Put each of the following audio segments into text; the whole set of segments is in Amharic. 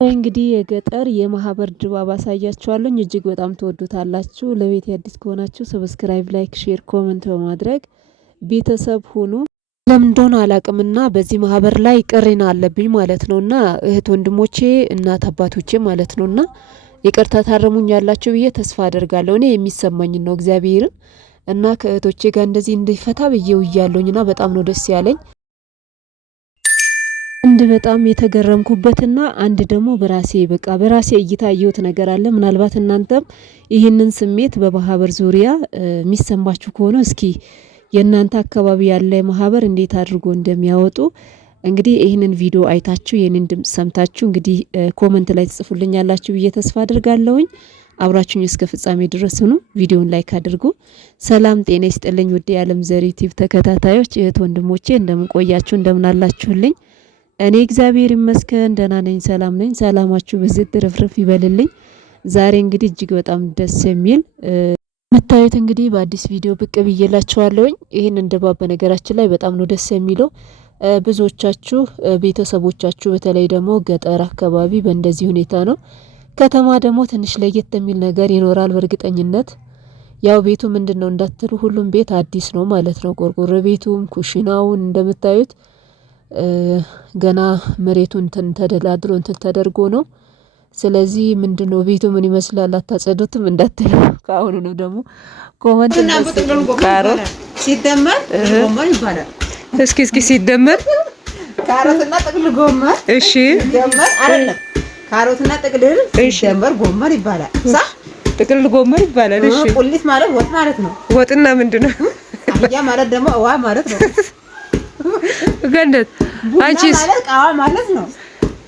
እንግዲህ የገጠር የማህበር ድባብ አሳያችኋለሁ እጅግ በጣም ትወዱታላችሁ። ለቤት አዲስ ከሆናችሁ ሰብስክራይብ፣ ላይክ፣ ሼር፣ ኮሜንት በማድረግ ቤተሰብ ሁኑ። ለምን እንደሆነ አላቅምና በዚህ ማህበር ላይ ቅሬና አለብኝ ማለት ነውና እህት ወንድሞቼ፣ እናት አባቶቼ ማለት ነውና ይቅርታ ታረሙኛላችሁ ብዬ ተስፋ አደርጋለሁ። እኔ የሚሰማኝን ነው እግዚአብሔርን እና ከእህቶቼ ጋር እንደዚህ እንዲፈታ ብዬው እያለሁኝና በጣም ነው ደስ ያለኝ። አንድ በጣም የተገረምኩበትና አንድ ደግሞ በራሴ እይታ ያየሁት ነገር አለ። ምናልባት እናንተም ይህንን ስሜት በማህበር ዙሪያ የሚሰማችሁ ከሆነ እስኪ የእናንተ አካባቢ ያለ ማህበር እንዴት አድርጎ እንደሚያወጡ እንግዲህ ይህንን ቪዲዮ አይታችሁ ይህንን ድምጽ ሰምታችሁ እንግዲህ ኮመንት ላይ ትጽፉልኛላችሁ ብዬ ተስፋ አድርጋለሁኝ። አብራችሁኝ እስከ ፍጻሜ ድረስ ሁኑ። ቪዲዮውን ላይክ አድርጉ። ሰላም ጤና ይስጥልኝ ውድ የዓለም ዘር ዩቲዩብ ተከታታዮች እህት ወንድሞቼ፣ እንደምን ቆያችሁ? እንደምን አላችሁልኝ? እኔ እግዚአብሔር ይመስገን ደህና ነኝ፣ ሰላም ነኝ። ሰላማችሁ በዝት ትርፍርፍ ይበልልኝ። ዛሬ እንግዲህ እጅግ በጣም ደስ የሚል የምታዩት እንግዲህ በአዲስ ቪዲዮ ብቅ ብዬላችኋለሁኝ። ይህንን ድባብ በነገራችን ላይ በጣም ነው ደስ የሚለው። ብዙዎቻችሁ ቤተሰቦቻችሁ በተለይ ደግሞ ገጠር አካባቢ በእንደዚህ ሁኔታ ነው። ከተማ ደግሞ ትንሽ ለየት የሚል ነገር ይኖራል በእርግጠኝነት። ያው ቤቱ ምንድነው እንዳትሉ ሁሉም ቤት አዲስ ነው ማለት ነው። ቆርቆሮ ቤቱም ኩሽናውን እንደምታዩት ገና መሬቱ እንትን ተደላድሎ እንትን ተደርጎ ነው። ስለዚህ ምንድነው ቤቱ ምን ይመስላል አታጸዱትም እንዳትሉ ከአሁኑ ነው ደግሞ ኮመንት ካሮት ሲደመር ጎመን ይባላል። እስኪ ሲደመር ካሮትና ጥቅል ጎመን እሺ ሲደመር አይደለም ካሮትና ጥቅል ሲደመር ጎመን ይባላል። ሳ ጥቅል ጎመን ይባላል። እሺ ቁሊት ማለት ወጥ ማለት ነው። ወጥና ምንድነው አያ ማለት ደግሞ እዋ ማለት ነው። ገነት አንቺስ ማለት ቃዋ ማለት ነው።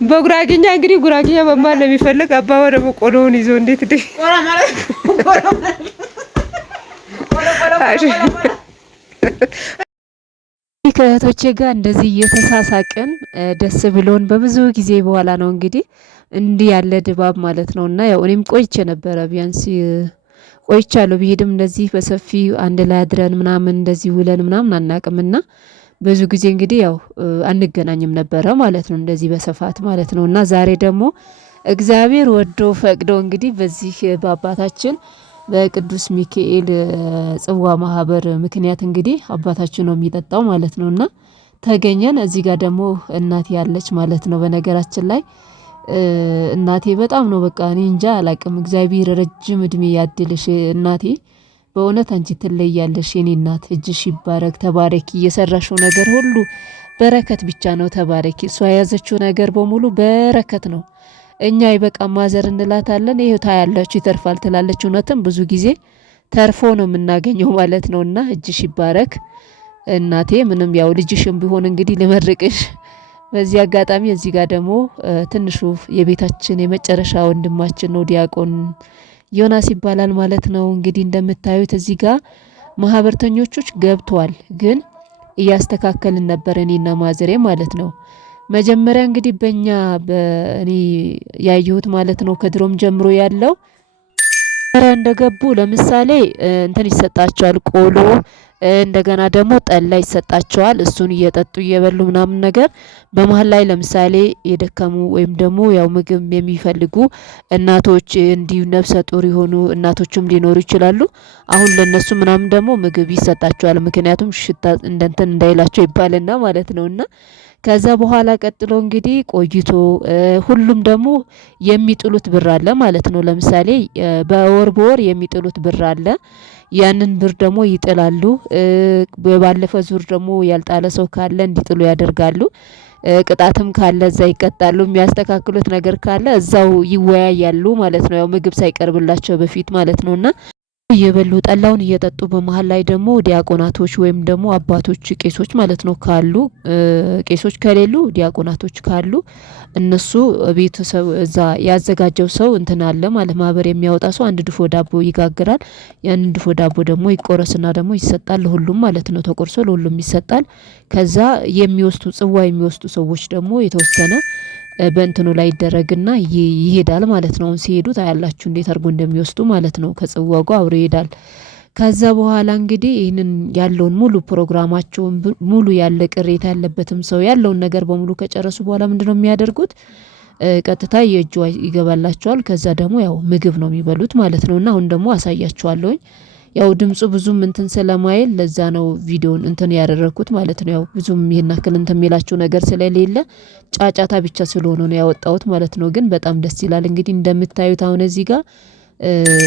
በጉራጌኛ እንግዲህ ጉራጌኛ መማር ነው የሚፈልግ አባባ ደግሞ ቆሎውን ይዞ እንዴት ደ ቆላ ማለት ከእህቶቼ ጋር እንደዚህ እየተሳሳቅን ደስ ብሎን በብዙ ጊዜ በኋላ ነው እንግዲህ እንዲህ ያለ ድባብ ማለት ነውና ያው እኔም ቆይቼ ነበረ ቢያንስ ቆይቻለሁ ብሄድም እንደዚህ በሰፊ አንድ ላይ አድረን ምናምን እንደዚህ ውለን ምናምን አናቅምና ብዙ ጊዜ እንግዲህ ያው አንገናኝም ነበረ ማለት ነው እንደዚህ በስፋት ማለት ነው። እና ዛሬ ደግሞ እግዚአብሔር ወዶ ፈቅዶ እንግዲህ በዚህ በአባታችን በቅዱስ ሚካኤል ጽዋ ማህበር ምክንያት እንግዲህ አባታችን ነው የሚጠጣው ማለት ነው። እና ተገኘን እዚህ ጋር ደግሞ እናቴ ያለች ማለት ነው። በነገራችን ላይ እናቴ በጣም ነው በቃ እኔ እንጃ አላቅም። እግዚአብሔር ረጅም እድሜ ያድልሽ እናቴ፣ በእውነት አንቺ ትለያለሽ የኔ እናት። እጅሽ ይባረክ፣ ተባረኪ። እየሰራሽው ነገር ሁሉ በረከት ብቻ ነው። ተባረኪ። እሷ የያዘችው ነገር በሙሉ በረከት ነው። እኛ ይበቃ ማዘር እንላታለን። ይሄው ታያላችሁ ይተርፋል ትላለች። እውነትም ብዙ ጊዜ ተርፎ ነው የምናገኘው ማለት ነውና እጅሽ ይባረክ እናቴ። ምንም ያው ልጅሽም ቢሆን እንግዲህ ልመርቅሽ በዚህ አጋጣሚ። እዚህ ጋር ደግሞ ትንሹ የቤታችን የመጨረሻ ወንድማችን ነው ዲያቆን ዮናስ ይባላል ማለት ነው። እንግዲህ እንደምታዩት እዚህ ጋር ማህበርተኞቹ ገብቷል፣ ግን እያስተካከልን ነበር እኔና ማዘሬ ማለት ነው። መጀመሪያ እንግዲህ በእኛ በእኔ ያየሁት ማለት ነው ከድሮም ጀምሮ ያለው እንደገቡ ለምሳሌ እንትን ይሰጣቸዋል ቆሎ፣ እንደገና ደግሞ ጠላ ይሰጣቸዋል። እሱን እየጠጡ እየበሉ ምናምን ነገር በመሃል ላይ ለምሳሌ የደከሙ ወይም ደግሞ ያው ምግብ የሚፈልጉ እናቶች እንዲሁ ነፍሰ ጡር የሆኑ እናቶችም ሊኖሩ ይችላሉ። አሁን ለነሱ ምናምን ደግሞ ምግብ ይሰጣቸዋል። ምክንያቱም ሽታ እንደንትን እንዳይላቸው ይባልና ማለት ነውና ከዛ በኋላ ቀጥሎ እንግዲህ ቆይቶ ሁሉም ደግሞ የሚጥሉት ብር አለ ማለት ነው። ለምሳሌ በወር የሚጥሉት ብር አለ። ያንን ብር ደግሞ ይጥላሉ። ባለፈ ዙር ደግሞ ያልጣለ ሰው ካለ እንዲጥሉ ያደርጋሉ። ቅጣትም ካለ እዛ ይቀጣሉ። የሚያስተካክሉት ነገር ካለ እዛው ይወያያሉ ማለት ነው። ያው ምግብ ሳይቀርብላቸው በፊት ማለት ነውና እየበሉ ጠላውን እየጠጡ በመሃል ላይ ደግሞ ዲያቆናቶች ወይም ደግሞ አባቶች ቄሶች ማለት ነው ካሉ፣ ቄሶች ከሌሉ ዲያቆናቶች ካሉ እነሱ ቤተሰብ እዛ ያዘጋጀው ሰው እንትን አለ ማለት ማህበር የሚያወጣ ሰው አንድ ድፎ ዳቦ ይጋግራል። ያን ድፎ ዳቦ ደግሞ ይቆረስና ደግሞ ይሰጣል ለሁሉም ማለት ነው። ተቆርሶ ለሁሉም ይሰጣል። ከዛ ጽዋ የሚወስዱ ሰዎች ደግሞ የተወሰነ በእንትኑ ላይ ይደረግና ይሄዳል ማለት ነው። አሁን ሲሄዱ ታያላችሁ እንዴት አድርጎ እንደሚወስዱ ማለት ነው። ከጽዋው ጋር አብሮ ይሄዳል። ከዛ በኋላ እንግዲህ ይህንን ያለውን ሙሉ ፕሮግራማቸውን ሙሉ ያለ ቅሬታ ያለበትም ሰው ያለውን ነገር በሙሉ ከጨረሱ በኋላ ምንድነው የሚያደርጉት? ቀጥታ የእጇ ይገባላቸዋል። ከዛ ደግሞ ያው ምግብ ነው የሚበሉት ማለት ነው። እና አሁን ደግሞ አሳያችኋለሁኝ። ያው ድምፁ ብዙም እንትን ስለማይል ለዛ ነው ቪዲዮን እንትን ያደረኩት ማለት ነው። ያው ብዙም ይሄን አክል እንትን የሚላችሁ ነገር ስለሌለ ጫጫታ ብቻ ስለሆነ ነው ያወጣሁት ማለት ነው። ግን በጣም ደስ ይላል። እንግዲህ እንደምታዩት አሁን እዚህ ጋር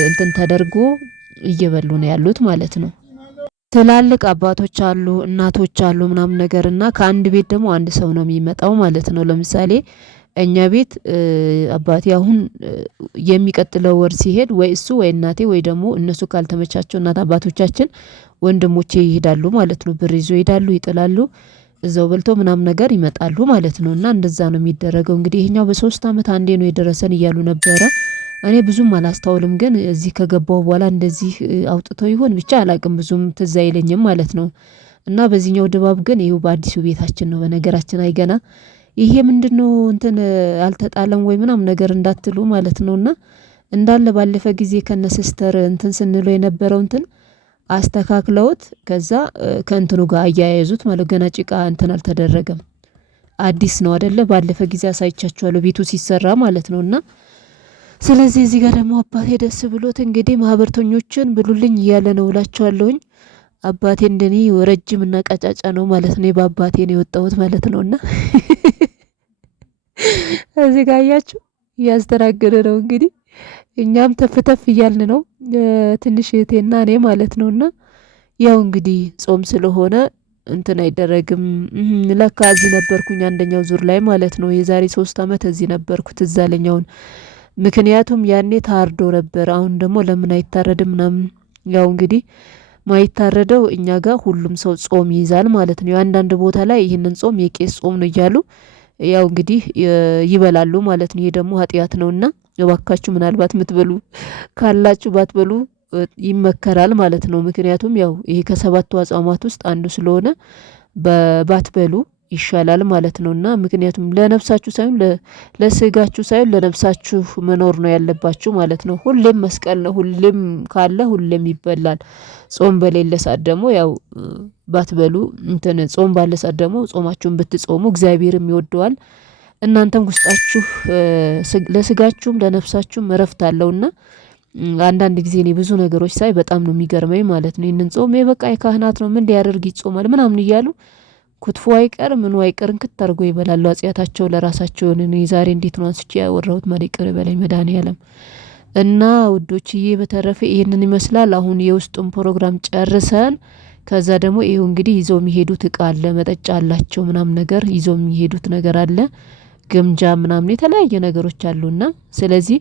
እንትን ተደርጎ እየበሉ ነው ያሉት ማለት ነው። ትላልቅ አባቶች አሉ፣ እናቶች አሉ ምናምን ነገር እና ከአንድ ቤት ደግሞ አንድ ሰው ነው የሚመጣው ማለት ነው። ለምሳሌ እኛ ቤት አባቴ አሁን የሚቀጥለው ወር ሲሄድ ወይ እሱ ወይ እናቴ ወይ ደግሞ እነሱ ካልተመቻቸው እናት አባቶቻችን ወንድሞቼ ይሄዳሉ ማለት ነው። ብር ይዞ ይሄዳሉ፣ ይጥላሉ፣ እዛው በልቶ ምናምን ነገር ይመጣሉ ማለት ነው። እና እንደዛ ነው የሚደረገው። እንግዲህ ይሄኛው በ3 አመት አንዴ ነው የደረሰን እያሉ ነበረ። እኔ ብዙም አላስተውልም፣ ግን እዚህ ከገባሁ በኋላ እንደዚህ አውጥተው ይሆን ብቻ አላቅም፣ ብዙም ትዝ አይለኝም ማለት ነው። እና በዚህኛው ድባብ ግን ይኸው በአዲሱ ቤታችን ነው። በነገራችን አይገና ይሄ ምንድነው እንትን አልተጣለም ወይ ምናምን ነገር እንዳትሉ ማለት ነውና እንዳለ ባለፈ ጊዜ ከነ ሲስተር እንትን ስንለው የነበረው እንትን አስተካክለውት ከዛ ከእንትኑ ጋር አያያዙት ማለት ገና ጭቃ እንትን አልተደረገም። አዲስ ነው አይደለ? ባለፈ ጊዜ አሳይቻችኋለሁ ቤቱ ሲሰራ ማለት ነውና ስለዚህ እዚህ ጋር ደግሞ አባቴ ደስ ብሎት እንግዲህ ማህበርተኞችን ብሉልኝ እያለ ነው እላችኋለሁኝ። አባቴ እንደኔ ረጅም እና ቀጫጫ ነው ማለት ነው። በአባቴ ነው የወጣሁት ማለት ነውና እዚህ ጋር አያችሁ እያስተናገደ ነው እንግዲህ እኛም ተፍተፍ እያልን ነው ትንሽ እህቴና እኔ ማለት ነውና ያው እንግዲህ ጾም ስለሆነ እንትን አይደረግም። ለካ እዚህ ነበርኩኝ አንደኛው ዙር ላይ ማለት ነው። የዛሬ 3 አመት እዚህ ነበርኩት ትዝ አለኝ። ምክንያቱም ያኔ ታርዶ ነበር። አሁን ደግሞ ለምን አይታረድም ምናምን ያው እንግዲህ ማይታረደው እኛ ጋር ሁሉም ሰው ጾም ይይዛል ማለት ነው። አንዳንድ ቦታ ላይ ይህንን ጾም የቄስ ጾም ነው እያሉ ያው እንግዲህ ይበላሉ ማለት ነው። ይሄ ደግሞ ኃጢአት ነውና እባካችሁ ምናልባት የምትበሉ ካላችሁ ባትበሉ ይመከራል ማለት ነው። ምክንያቱም ያው ይሄ ከ7ቱ አጽዋማት ውስጥ አንዱ ስለሆነ ባትበሉ ይሻላል ማለት ነውና ምክንያቱም ለነፍሳችሁ ሳይሆን ለስጋችሁ ሳይሆን ለነፍሳችሁ መኖር ነው ያለባችሁ ማለት ነው። ሁሌም መስቀል ነው፣ ሁሌም ካለ ሁሌም ይበላል። ጾም በሌለ ሰዓት ደግሞ ያው ባትበሉ እንትን ጾም ባለ ሰዓት ደግሞ ጾማችሁን ብትጾሙ እግዚአብሔርም ይወደዋል። እናንተም ውስጣችሁ ለስጋችሁም ለነፍሳችሁም እረፍት አለውና አንዳንድ ጊዜ እኔ ብዙ ነገሮች ሳይ በጣም ነው የሚገርመኝ ማለት ነው። ይህንን ጾም በቃ የካህናት ነው ምን ሊያደርግ ይጾማል ምናምን እያሉ ኩትፎ አይቀር ምኑ አይቀር እንክት አድርጎ ይበላሉ። አጽያታቸው ለራሳቸው እኔ ዛሬ እንዴት ነው አንስቼ ያወራሁት ማለት ይቅር በላይ መድኃኒዓለም። እና ውዶችዬ በተረፈ ይሄንን ይመስላል። አሁን የውስጡን ፕሮግራም ጨርሰን ከዛ ደግሞ ይሄው እንግዲህ ይዘው የሚሄዱት እቃ አለ፣ መጠጫ አላቸው ምናምን ነገር ይዘው የሚሄዱት ነገር አለ፣ ግምጃ ምናምን የተለያየ ነገሮች አሉና ስለዚህ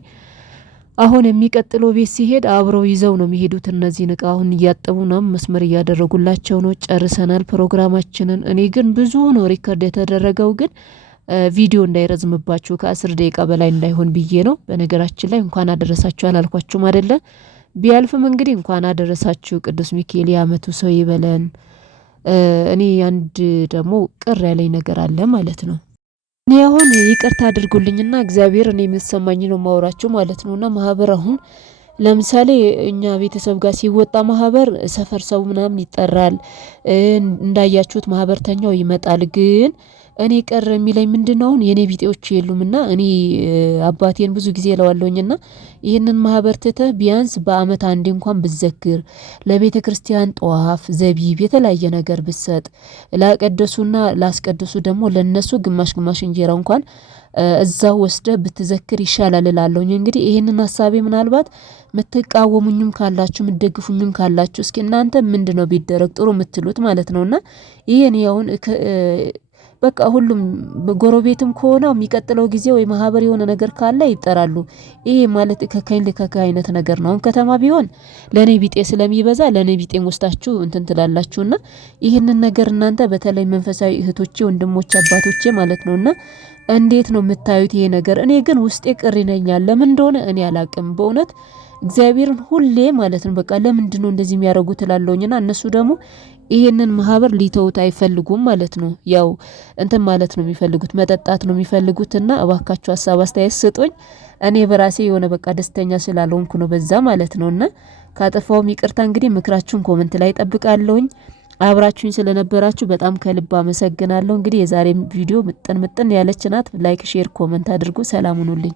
አሁን የሚቀጥለው ቤት ሲሄድ አብረው ይዘው ነው የሚሄዱት። እነዚህን እቃ አሁን እያጠቡ ነው መስመር እያደረጉላቸው ነው። ጨርሰናል ፕሮግራማችንን። እኔ ግን ብዙ ነው ሪከርድ የተደረገው ግን ቪዲዮ እንዳይረዝምባችሁ ከ10 ደቂቃ በላይ እንዳይሆን ብዬ ነው። በነገራችን ላይ እንኳን አደረሳችሁ አላልኳችሁም አይደለ? ቢያልፍም እንግዲህ እንኳን አደረሳችሁ። ቅዱስ ሚካኤል የዓመቱ ሰው ይበለን። እኔ አንድ ደግሞ ቅር ያለኝ ነገር አለ ማለት ነው። እኔ አሁን ይቅርታ አድርጉልኝና እግዚአብሔር እኔ የምትሰማኝ ነው ማውራችሁ ማለት ነውና ማህበር አሁን ለምሳሌ እኛ ቤተሰብ ጋር ሲወጣ ማህበር ሰፈር ሰው ምናምን ይጠራል። እንዳያችሁት ማህበርተኛው ይመጣል። ግን እኔ ቀር የሚለኝ ምንድነው አሁን የኔ ቢጤዎች የሉምና እኔ አባቴን ብዙ ጊዜ እለዋለሁኝና ይህንን ማህበር ትተህ ቢያንስ በአመት አንዴ እንኳን ብዘክር ለቤተ ክርስቲያን ጧፍ ዘቢብ የተለያየ ነገር ብሰጥ ላቀደሱና ላስቀደሱ ደግሞ ለነሱ ግማሽ ግማሽ እንጀራ እንኳን እዛው ወስደህ ብትዘክር ይሻላል እላለሁኝ። እንግዲህ ይሄንን ሐሳቤ ምናልባት ምትቃወሙኝም ካላችሁ ምትደግፉኝም ካላችሁ እስኪ እናንተ ምንድነው ቢደረግ ጥሩ ምትሉት ማለት ነውና ይሄን ያውን በቃ ሁሉም ጎረቤትም ከሆነ የሚቀጥለው ጊዜ ወይ ማህበር የሆነ ነገር ካለ ይጠራሉ። ይሄ ማለት ከካይን አይነት ነገር ነው። ከተማ ቢሆን ለኔ ቢጤ ስለሚበዛ ለኔ ቢጤን ወስታችሁ እንትን ትላላችሁና ይሄንን ነገር እናንተ በተለይ መንፈሳዊ እህቶቼ ወንድሞቼ አባቶቼ ማለት ነውና እንዴት ነው የምታዩት ይሄ ነገር? እኔ ግን ውስጤ ቅር ይለኛል። ለምን እንደሆነ እኔ አላቅም በእውነት እግዚአብሔርን ሁሌ ማለት ነው በቃ ለምንድነው እንደዚህ የሚያደርጉት እላለሁኝና እነሱ ደግሞ ይሄንን ማህበር ሊተውት አይፈልጉም ማለት ነው። ያው እንትን ማለት ነው የሚፈልጉት መጠጣት ነው የሚፈልጉትና እባካችሁ ሐሳብ አስተያየት ስጡኝ። እኔ በራሴ የሆነ በቃ ደስተኛ ስላልሆንኩ ነው በዛ ማለት ነውና ካጠፋውም ይቅርታ። እንግዲህ ምክራችሁን ኮሜንት ላይ ጠብቃለሁኝ። አብራችሁኝ ስለነበራችሁ በጣም ከልብ አመሰግናለሁ። እንግዲህ የዛሬም ቪዲዮ ምጥን ያለች ናት። ላይክ፣ ሼር፣ ኮመንት አድርጉ። ሰላም ሁኑልኝ።